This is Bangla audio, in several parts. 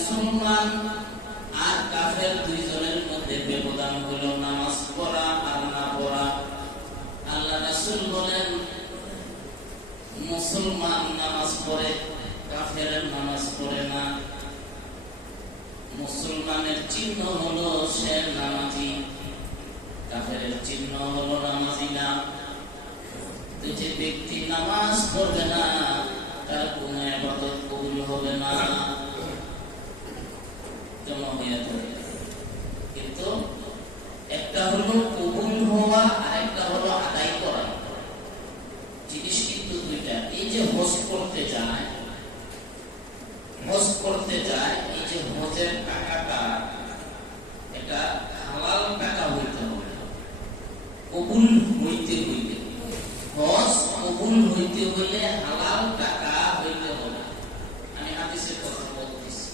মুসলমান আর কাফের দুইজনের মধ্যে ব্যবধান হলো নামাজ পড়া আর না পড়া। আল্লাহ রাসূল বলেন, মুসলমান নামাজ পড়ে, কাফের নামাজ পড়ে না। মুসলমানের চিহ্ন হলো সে নামাজি, কাফের চিহ্ন হলো নামাজি না। যে ব্যক্তি নামাজ পড়বে না তার কোন ইবাদত কবুল হবে না, জমা হয়ে যাবে। কিন্তু একটা হলো কবুল হওয়া আর একটা হলো আদায় করা, জিনিস কিন্তু দুইটা। এই যে হজ করতে যায়, এই যে হজের টাকাটা এটা হালাল টাকা হইতে হবে, কবুল হইতে হইলে, হজ কবুল হইতে হইলে হালাল টাকা হইতে হবে। আমি হাদিসের কথা বলতেছি।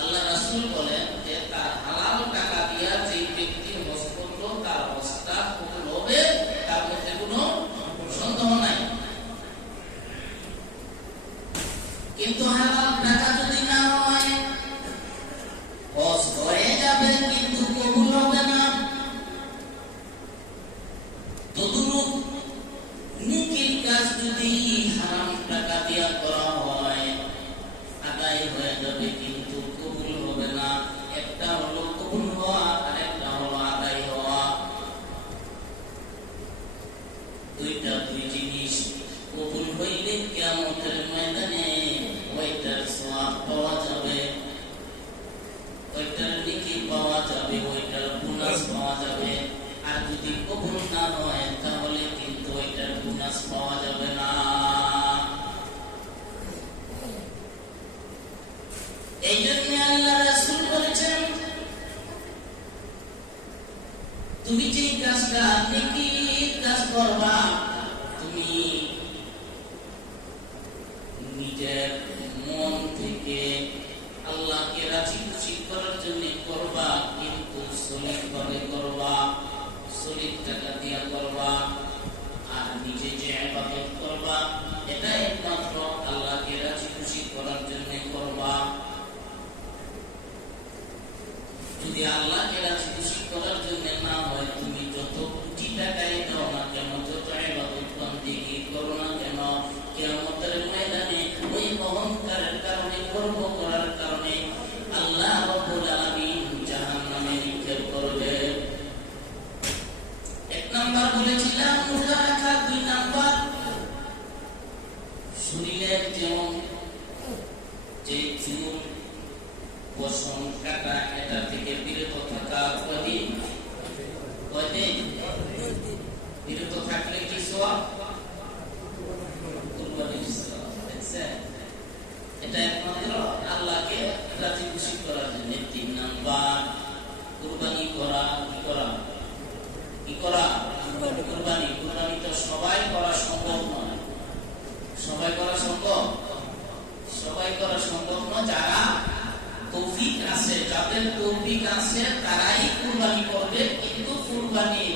আল্লাহ রাসূল বলেন যে তার হালাল টাকা দিয়া যে ব্যক্তি হজ করলো তার হজটা কবুল হবে, তার মধ্যে কোনো সন্দেহ নাই। কিন্তু হালাল টাকা যদি না হয়, হজ হয়ে যাবে কিন্তু কবুল হবে না। তদুরূপ নেকির কাজ যদি হারাম টাকা দিয়া করা হয়, আদায় হয়ে যাবে কিন্তু কবুল হবে না। একটা হলো কবুল হওয়া আর একটা হলো আদায় হওয়া, দুইটা দুই জিনিস। কবুল হইলে কিয়ামতের ময়দানে ওইটার সওয়াব পাওয়া যাবে, ওইটার নেকি পাওয়া যাবে, ওইটার বোনাস পাওয়া যাবে। আর যদি কবুল না হয় তাহলে কিন্তু ওইটার বোনাস পাওয়া যাবে না। এই জন্য আল্লাহ রাসূল বলেছেন, তুমি যে কাজটা নেকির কাজ করবা, তুমি নিজের মন থেকে আল্লাহকে রাজি খুশি করার জন্য করবা, কিন্তু সলিড ভাবে করবা, সলিড টাকা দিয়া করবা। আর নিজে যে ইবাদত করবা এটা একমাত্র আল্লাহকে রাজি খুশি করার জন্য করবা। যদি আল্লাহকে রাজি খুশি করার জন্য না হয়, তুমি যত কোটি টাকাই দাও না কেন, যত ইবাদত বন্দেগী করো না কেন, কিয়ামতের ময়দানে ওই অহংকারের কারণে, গর্ব করার কারণে আল্লাহ রাব্বুল আলামিন জাহান্নামে নিক্ষেপ করবে। এক নাম্বার বলেছিলাম রোজা রাখা, দুই নাম্বার শরীরের যেমন যে চুল, পশম কাটা, এটা থেকে বিরত থাকা। কয়দিন বিরত থাকলে কি সওয়াব? কুরবানির সওয়াব। দেখছেন, এটা একমাত্র আল্লাহকে রাজি খুশি করার জন্য। তিন নাম্বার কুরবানি করা। কি করা? কুরবানি। কুরবানি তো সবাই করা সম্ভব নয়, সবাই করা সম্ভব নয়। যারা তৌফিক আছে, যাদের তৌফিক আছে তারাই কুরবানি করবে। কিন্তু কুরবানি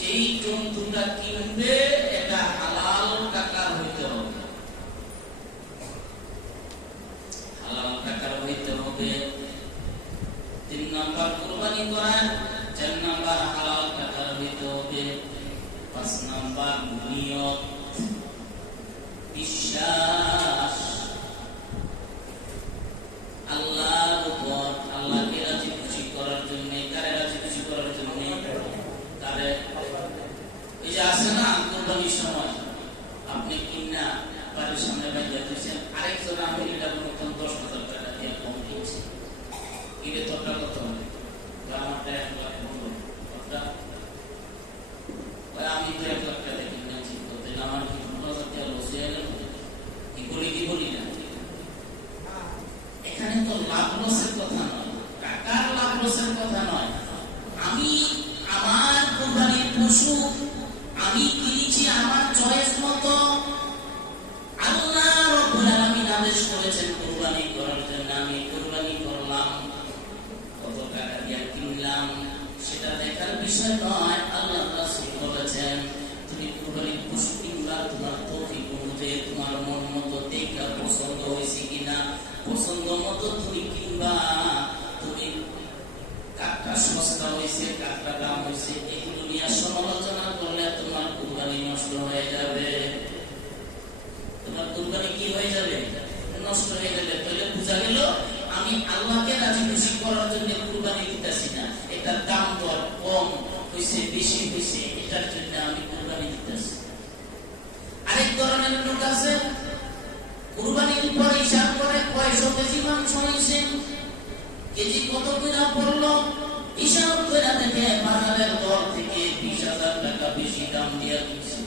যেই জন্তুটা কিনবে এটা হালাল টাকার হইতে হবে, হালাল টাকার হইতে হবে। 3 নাম্বার কুরবানি করা, 4 নাম্বার হালাল টাকার হইতে হবে, 5 নাম্বার নিয়ত, বিশ্বাস আল্লাহর উপর, আল্লাহকে রাজি খুশি করার জন্য। কারে রাজি খুশি করার জন্য? তারে এই যে আছে না কুরবানির সময় আপনি কিনা বাড়ির সামনে বাইরে দিয়েছেন, আরেকজন আমি এটা নতুন 10,000 টাকা দিয়ে কম কিনছি, কিনে তোরটা কত হবে? আমারটা 1 লাখ বলবো, আমি তো 1 লাখ টাকা কিনেছি, আমার কি 15,000 টাকা লস হয়ে গেল? কি বলি না। এখানে তো লাভ লসের কথা নয়, টাকার লাভ লসের কথা নয়। আমি আমার কুরবানির পশু আমি কিনেছি আমার চয়েস মতো। আল্লাহ রাব্বুল আলামিন আদেশ করেছেন কুরবানি করার জন্য, আমি কুরবানি করলাম। কত টাকা দিয়ে কিনলাম সেটা দেখার বিষয় নয়। আল্লাহ রাসূল বলেছেন, তুমি কুরবানির পশু কিনবা তোমার তৌফিক অনুযায়ী, তোমার মন মতো দেখা পছন্দ হয়েছে কিনা, পছন্দ মতো তুমি কিনবা, তুমি কাঠটা সস্তা হয়েছে, কাঠটা দাম হয়েছে, এগুলো নিয়ে সমালোচনা করলে তোমার কুরবানি নষ্ট হয়ে যাবে। তোমার কুরবানি কি হয়ে যাবে? নষ্ট হয়ে যাবে। তাহলে বোঝা গেল আমি আল্লাহকে রাজি খুশি করার জন্য কুরবানি দিতেছি না, এটার দাম দর কম হয়েছে, বেশি হয়েছে, এটার জন্য আমি কুরবানি দিতেছি। আরেক ধরনের লোক আছে, কুরবানির পর হিসাব করে 100 কেজি মাংস হয়েছে, কেজি কত করে পড়লো হিসাব করে দেখে বাজারের দর থেকে 20,000 টাকা বেশি দাম দিয়ে দিচ্ছে।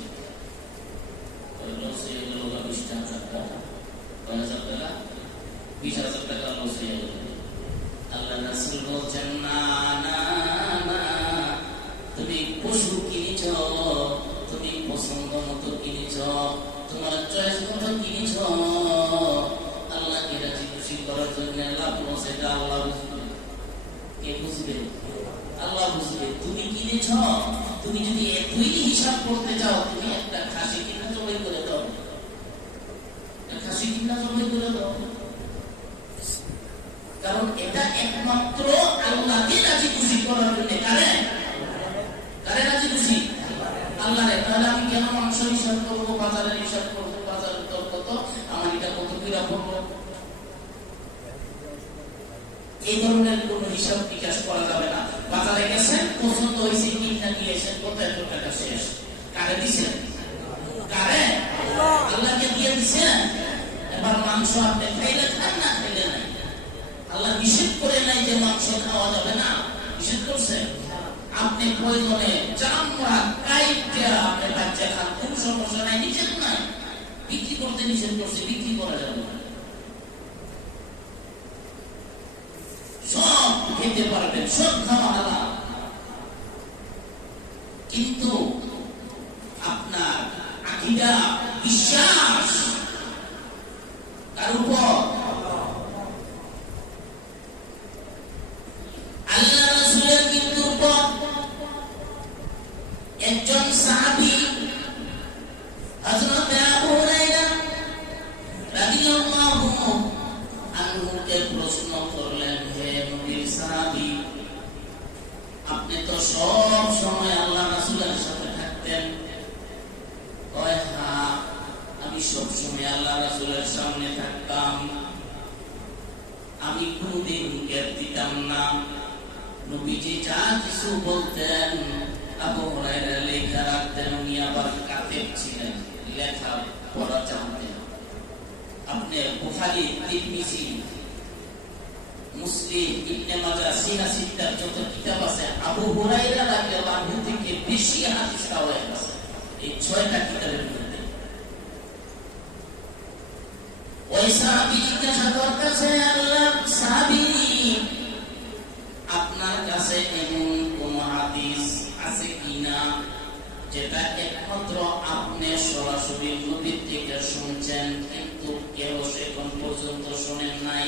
লস হয়ে গেল 20,000 টাকা, 20,000 টাকা লস হয়ে গেল। আল্লাহ রাসূল বলছেন না না না, তুমি পশু কিনেছ, তুমি পছন্দ মতো কিনেছ, তোমার চয়েস মতো কিনেছ, আল্লাহকে রাজি খুশি করার জন্য লাভ লস এটা আল্লাহ বুঝবে। কে বুঝবে? আল্লাহ বুঝবে। তুমি কিনেছ, তুমি যদি এতই হিসাব করতে চাও, তুমি একটা খাসি কিনা জবাই করে দাও, খাসি কিনা জবাই করে দাও। কারণ এটা একমাত্র আল্লাহকে রাজি খুশি করার জন্য। কারে রাজি খুশি? আল্লাহরে। তাহলে আমি কেন মাংস হিসাব করবো, বাজারের হিসাব করবো, বাজারের দর কত, আমার এটা কত কিরা করবো? এই ধরনের কোন হিসাব বিকাশ করা যাবে না। বাজারে গেছেন, পছন্দ হয়েছে, কিনা নিয়েছেন, কত এত টাকা শেষ। কারে দিচ্ছেন? কারে? আল্লাহকে দিয়ে দিচ্ছেন। এবার মাংস আপনি খাইলে খান, না খাইলে নাই। আল্লাহ নিষেধ করে নাই যে মাংস খাওয়া যাবে না, নিষেধ করছেন। আপনি প্রয়োজনে চামড়া কাইটে আপনি বাচ্চা খান, কোন সমস্যা নাই, নিষেধ নাই। বিক্রি করতে নিষেধ করছে, বিক্রি করা যাবে না। সব খেতে পারবেন, সব খাওয়া হালাল, কিন্তু আপনার আকীদা, বিশ্বাস তার উপর। আল্লাহ রাসূলের মৃত্যুর পর একজন সাহাবী হযরত আবু হুরায়রা রাদিয়াল্লাহু আনহুকে প্রশ্ন করলেন, হে নবীর সাহাবী, আপনি তো সব সময় আল্লাহ রাসূলের সাথে থাকতেন। কয়, হ্যাঁ, আমি সব সময় আল্লাহ রাসূলের সামনে থাকতাম, আমি কোনদিন গ্যাপ দিতাম না। নবীজি যা কিছু বলতেন আবু হুরায়রা লেখা রাখতেন, উনি আবার কাতেব ছিলেন, লেখা পড়া জানতেন। আপনি বুখারী, তিরমিজি, মুসলিম, ইবনে মাজাহ, সিনা সিত্তার যত কিতাব আছে, আবু হুরায়রা রাদিয়াল্লাহু আনহু থেকে বেশি হাদিস পাওয়া গেছে এই 6টা কিতাবের মধ্যে। ওই সাহাবী জিজ্ঞাসা করতেছে, আল্লাহ সাহাবী, আপনার কাছে এমন কোন হাদিস আছে কিনা যেটা একমাত্র আপনি সরাসরি নবীর থেকে শুনছেন, কিন্তু কেউ এখন পর্যন্ত শোনেন নাই?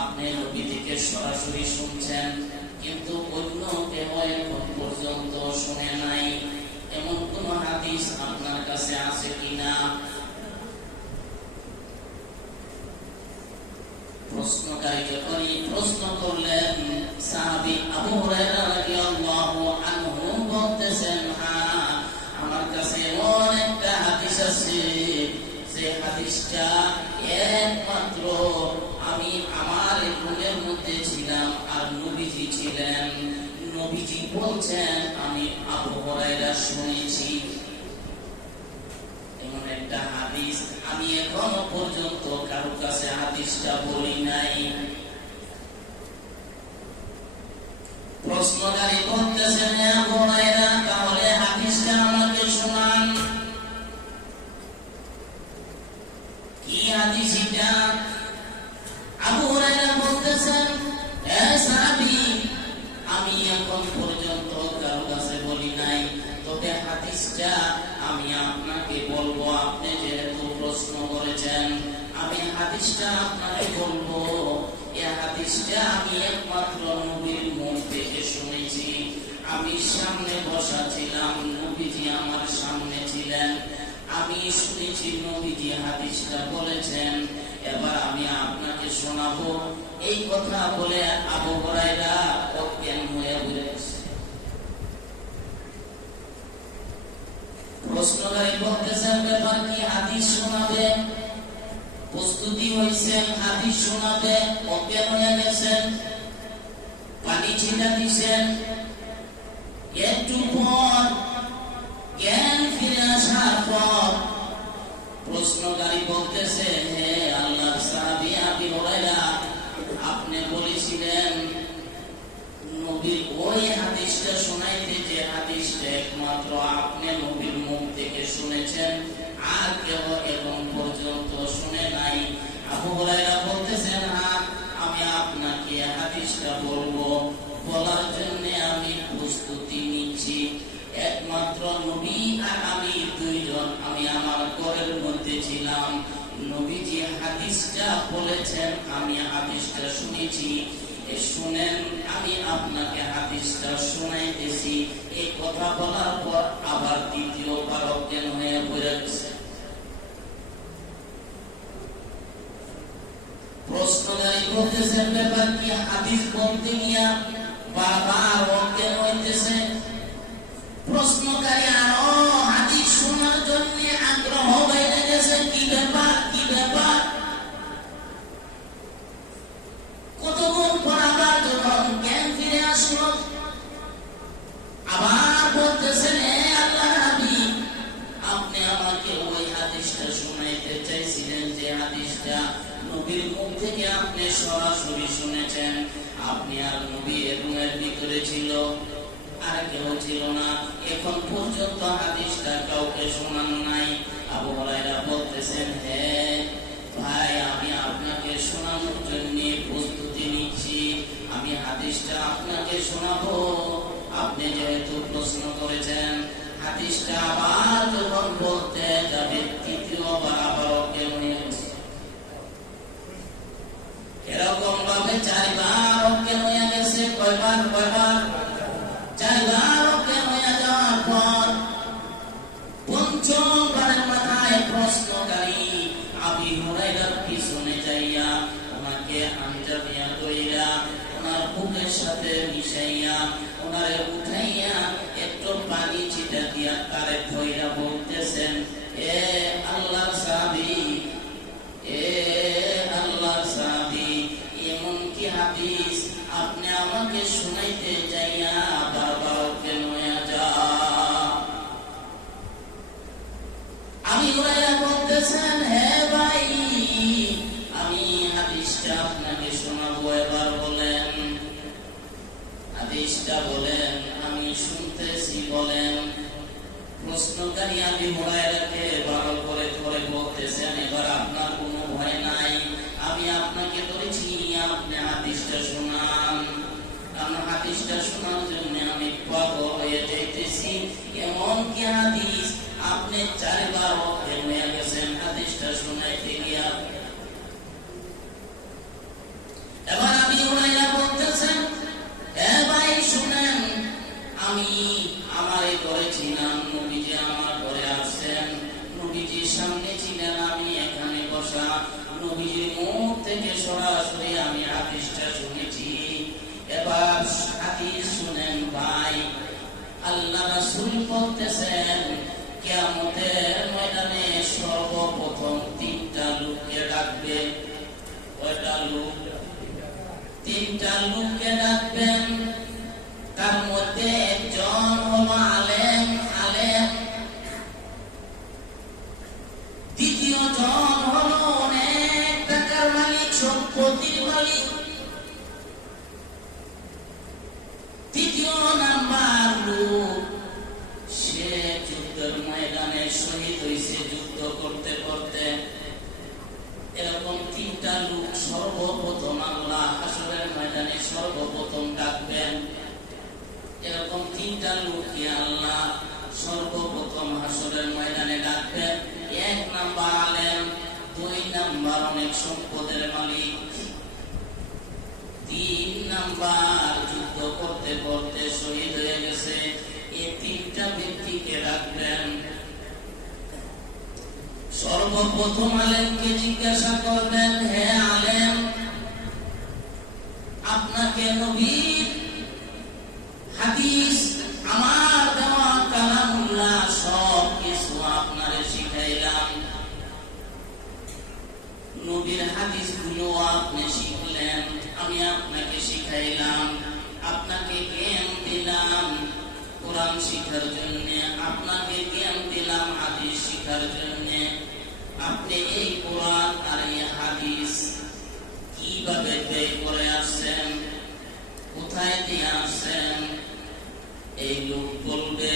আপনি নবী থেকে সরাসরি শুনছেন, কিন্তু অন্য কেউ এখন পর্যন্ত শুনে নাই, এমন কোন হাদিস আপনার কাছে আছে কিনা? প্রশ্নকারী যখন প্রশ্ন করলেন, সাহাবী আবু হুরায়রা রাদিয়াল্লাহু আনহু বলতেছেন, হ্যাঁ, আমার কাছে এমন একটা হাদিস আছে, যে হাদিসটা একমাত্র আমি আমার ঘুমের মধ্যে ছিলাম আর নবীজি ছিলেন, নবীজি বলছেন, আমি আবু হুরায়রা শুনেছি। এমন একটা হাদিস আমি এখনো পর্যন্ত কারো কাছে হাদিসটা বলি নাই। প্রশ্নকারী বলতেছেন, আবু হুরায়রা, তাহলে হাদিসটা আমাকে শোনান। কি হাদিস এটা? আবু হুরায়রা বলতেছেন, হে সাহাবী, আমি এখন পর্যন্ত কারো কাছে বলি নাই, তবে হাদিসটা আমি আপনাকে বলবো। আপনি যেহেতু প্রশ্ন করেছেন, আমি হাদিসটা আপনাকে বলবো। এই হাদিসটা আমি একমাত্র নবীর মুখ থেকে শুনেছি। আমি সামনে বসা ছিলাম, নবীজি আমার সামনে ছিলেন, আমি শুনেছি নবীজি হাদিসটা বলেছেন। এবার আমি আপনাকে শোনাবো। এই কথা বলে আবু হুরায়রা অজ্ঞান হয়ে পড়ে গেছে। প্রশ্নকারী বলতেছেন, ব্যাপার কি? হাদিস শোনাবে, প্রস্তুতি হয়েছেন, হাদিস শোনাবে, অজ্ঞান হয়ে গেছেন, পানি ছিটা দিছেন। একটু পর জ্ঞান ফিরে আসার পর প্রশ্নকারী বলতেছে, হে আল্লাহর সাহাবী আবু হুরায়রা, আপনি বলেছিলেন নবীর ওই হাদিসটা শোনাইতে, যে হাদিসটা একমাত্র আপনি নবীর মুখ থেকে শুনেছেন, আর কেউ এখন পর্যন্ত শুনে নাই। আবু হুরায়রা বলতেছেন, হ্যাঁ, আমি আপনাকে হাদিসটা বলবো, বলার জন্য আমি প্রস্তুতি নিচ্ছি। একমাত্র নবী আর আমি দুইজন, আমি আমার ঘরের মধ্যে ছিলাম, নবীজি হাদিসটা বলেছেন, আমি হাদিসটা শুনেছি। শুনেন, আমি আপনাকে হাদিসটা শোনাইতেছি। এই কথা বলার পর আবার দ্বিতীয়বার অজ্ঞান হয়ে পড়ে গেছে। প্রশ্নকারী বলতেছেন, ব্যাপার কি? হাদিস বলতে গিয়া বারবার অজ্ঞান হইতেছে। প্রশ্নকারী আরো হাদিস শোনার জন্য আগ্রহ হয়ে গেছে। কি ব্যাপার, কি ব্যাপার? কতক্ষণ পর আবার যখন জ্ঞান ফিরে আসলো, আবার বলতেছেন, হে আল্লাহর হাবিব, আপনি আমাকে ওই হাদিসটা শোনাইতে চাইছিলেন, যে হাদিসটা নবীর মুখ থেকে আপনি সরাসরি শুনেছেন। আপনি আর নবী রুমের ভিতরে ছিল, আর কেউ ছিল না, এখন পর্যন্ত হাদিসটা কাউকে শোনান নাই। আবু হুরায়রা বলতেছেন, হে ভাই, আমি আপনাকে শোনানোর জন্য প্রস্তুতি নিচ্ছি, আমি হাদিসটা আপনাকে শোনাবো। আপনি যেহেতু প্রশ্ন করেছেন, হাদিসটা আবার যখন বলতে যাবে, তৃতীয়বার আবার অজ্ঞান হয়ে গেছে। এরকম ভাবে চারবার অজ্ঞান হয়ে গেছে। কয়বার? কয়বার? চারবার অজ্ঞান হয়ে যাওয়ার পর পঞ্চমবারের মাথায় প্রশ্নকারী আবু হুরায়রার পিছনে যাইয়া ওনাকে আঞ্জাবিয়া কইরা ওনার বুকের সাথে মিশাইয়া ওনারে উঠাইয়া একটু পানি ছিটা দিয়া তারে ধইরা বলতেছেন, এ আল্লাহর সাহাবী, এ আল্লাহর সাহাবী, এমন কি হাদিস আপনি আমাকে শুনাইতে যাইয়া বারবার অজ্ঞান হয়ে যা? আবু হুরায়রা বলতেছেন, হে ভাই, আমি হাদিসটা আপনাকে শোনাবো, এবার বলেন, হাদিসটা বলেন, আমি শুনতেছি, বলেন। প্রশ্নকারী আবু হুরায়রাকে ভালো করে ধরে বলতেছেন, এবার আপনার কোনো ভয় নাই, আমি আপনাকে ধরেছি, আপনি হাদিসটা শোনান। কারণ হাদিসটা শোনার জন্য আমি পাগল হয়ে যাইতেছি। এমন কি হাদিস আপনি চারবার অজ্ঞান হয়ে গেছেন হাদিসটা শোনাইতে গিয়া। এবার আবু হুরায়রা বলতেছেন, হে ভাই শুনেন, আমি আমার ঘরে ছিলাম, নবীজি আমার ঘরে আসছেন, নবীজির সামনে ছিলেন, আমি এখানে বসা, নবীজির মুখ থেকে সরাসরি আমি হাদিসটা শুনেছি। এবার হাদিস শুনেন ভাই, আল্লাহ রাসূল বলতেছেন, কিয়ামতের ময়দানে সর্বপ্রথম তিনটা লোককে ডাকবে। কয়টা লোক? তিনটা লোককে ডাকবেন। তার মধ্যে একজন হলো আলেম, আলেম। দ্বিতীয় জন হলো অনেক টাকার মালিক, সম্পত্তির মালিক। তৃতীয় নাম্বার লোক, সে যুদ্ধের ময়দানে শহীদ হয়েছে যুদ্ধ করতে করতে। এরকম তিনটা লোক সর্বপ্রথম আল্লাহ হাসরের ময়দানে সর্বপ্রথম ডাকবেন। এরকম তিনটা লোককে আল্লাহ সর্বপ্রথম হাসরের ময়দানে ডাকবেন। এক নাম্বার আলেম, দুই নাম্বার অনেক সম্পদের মালিক, তিন নাম্বার যুদ্ধ করতে করতে শহীদ হয়ে গেছে। এই তিনটা ব্যক্তিকে রাখবেন। সর্ব সর্বপ্রথম আলেমকে জিজ্ঞাসা করবেন, হে আলেম, আপনাকে নবীর হাদিস, আমার দেওয়া কালামুল্লাহ সব কিছু আপনারে শিখাইলাম, নবীর হাদিস গুলো আপনি শিখলেন, আমি আপনাকে শিখাইলাম, আপনাকে জ্ঞান দিলাম কোরআন শিখার জন্য, আপনাকে জ্ঞান দিলাম হাদিস শিখার জন্য। আপনি এই কোরআন আর এই হাদিস কিভাবে তৈরি করে আসছেন, কোথায় দিয়ে আসছেন? এই লোক বলবে,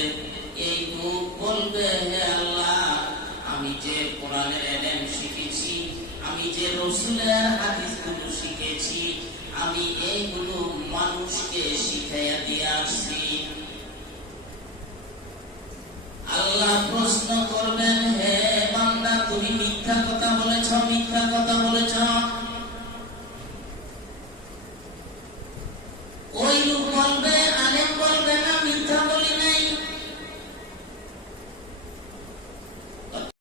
হে আল্লাহ, আমি যে কোরআনের ইলম শিখেছি, আমি যে রাসূলের হাদিসগুলো শিখেছি, আমি এইগুলো মানুষকে শিখাইয়া দিয়ে আসছি। আল্লাহ প্রশ্ন করবেন, হে বান্দা, তুমি মিথ্যা কথা বলেছ, মিথ্যা কথা বলেছ। ওই লোক বলবে,